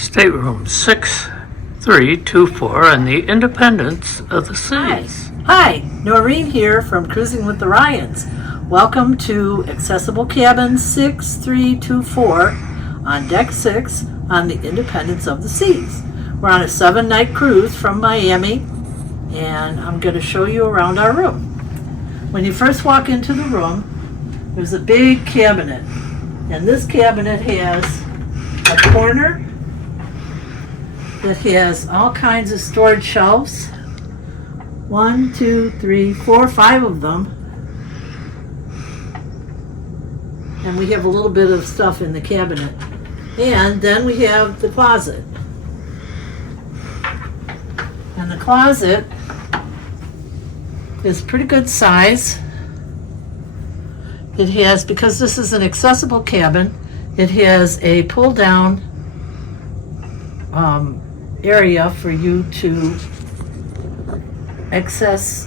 Stateroom 6324 and the Independence of the Seas. Hi, Noreen here from Cruising with the Ryans. Welcome to Accessible Cabin 6324 on Deck 6 on the Independence of the Seas. We're on a 7-night cruise from Miami, and I'm going to show you around our room. When you first walk into the room, there's a big cabinet, and this cabinet has a corner that has all kinds of storage shelves. 1, 2, 3, 4, 5 of them. And we have a little bit of stuff in the cabinet. And then we have the closet. And the closet is pretty good size. It has, because this is an accessible cabin, it has a pull down area for you to access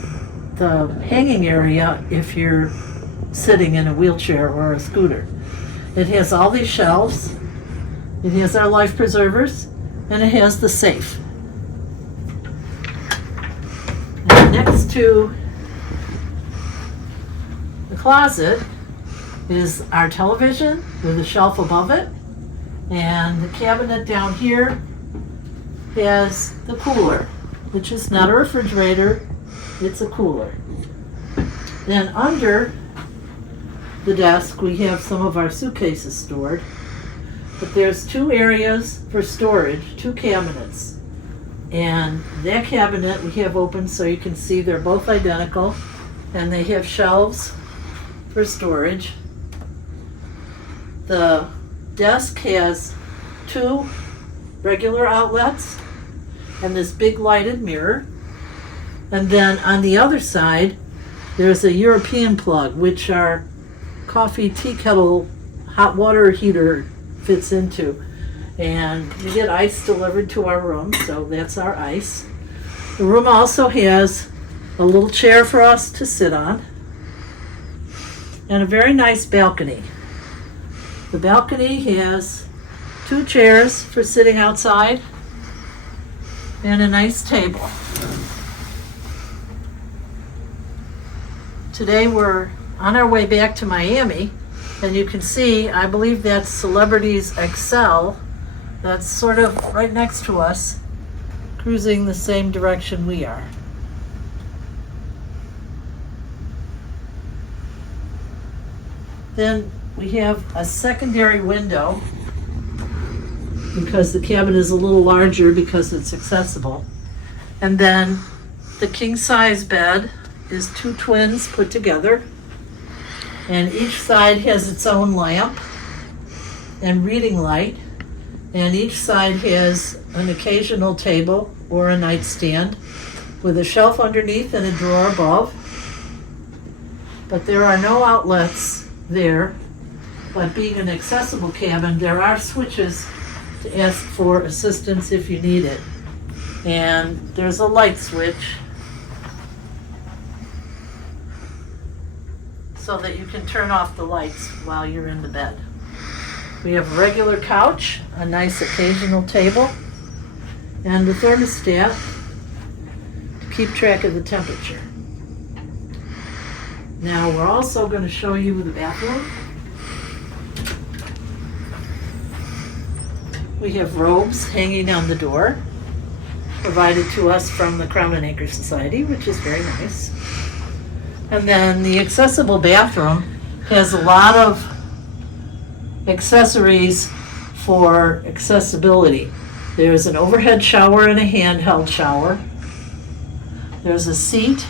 the hanging area if you're sitting in a wheelchair or a scooter. It has all these shelves, it has our life preservers, and it has the safe. And next to the closet is our television with a shelf above it, and the cabinet down here has the cooler, which is not a refrigerator, it's a cooler. Then under the desk we have some of our suitcases stored, but there's 2 areas for storage, 2 cabinets. And that cabinet we have open so you can see they're both identical, and they have shelves for storage. The desk has 2 regular outlets and this big lighted mirror. And then on the other side, there's a European plug, which our coffee tea kettle hot water heater fits into. And we get ice delivered to our room, so that's our ice. The room also has a little chair for us to sit on and a very nice balcony. The balcony has 2 chairs for sitting outside and a nice table. Today we're on our way back to Miami, and you can see, I believe that's Celebrities Excel. That's sort of right next to us, cruising the same direction we are. Then we have a secondary window because the cabin is a little larger because it's accessible. And then the king size bed is 2 twins put together, and each side has its own lamp and reading light, and each side has an occasional table or a nightstand with a shelf underneath and a drawer above. But there are no outlets there, but being an accessible cabin, there are switches to ask for assistance if you need it. And there's a light switch so that you can turn off the lights while you're in the bed. We have a regular couch, a nice occasional table, and the thermostat to keep track of the temperature. Now we're also going to show you the bathroom. We have robes hanging on the door, provided to us from the Crown and Anchor Society, which is very nice. And then the accessible bathroom has a lot of accessories for accessibility. There's an overhead shower and a handheld shower. There's a seat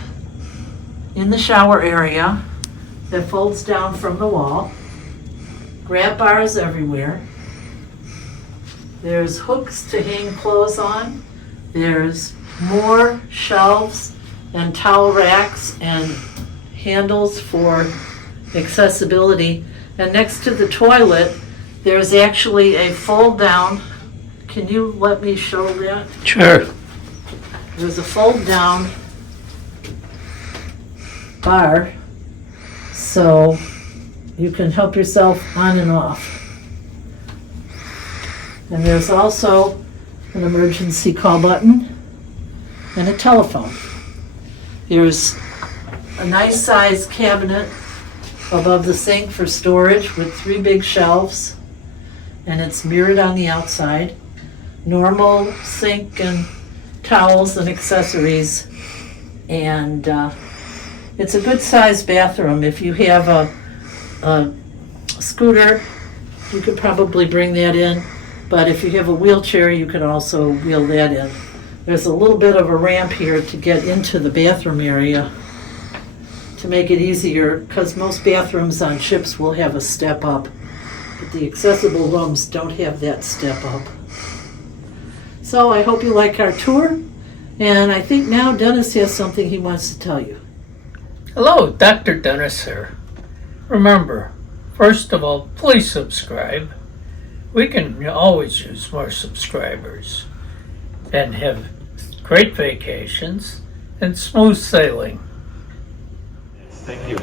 in the shower area. that folds down from the wall. Grab bars everywhere. There's hooks to hang clothes on. There's more shelves and towel racks and handles for accessibility. And next to the toilet, there's actually a fold down. Can you let me show that? Sure. There's a fold down bar so you can help yourself on and off. And there's also an emergency call button and a telephone. There's a nice sized cabinet above the sink for storage with 3 big shelves, and it's mirrored on the outside. Normal sink and towels and accessories, and it's a good sized bathroom. If you have a scooter, you could probably bring that in, but if you have a wheelchair, you could also wheel that in. There's a little bit of a ramp here to get into the bathroom area to make it easier, because most bathrooms on ships will have a step up, but the accessible rooms don't have that step up. So I hope you like our tour, and I think now Dennis has something he wants to tell you. Hello, Dr. Dennis here. Remember, first of all, please subscribe. We can always use more subscribers. And have great vacations and smooth sailing. Thank you.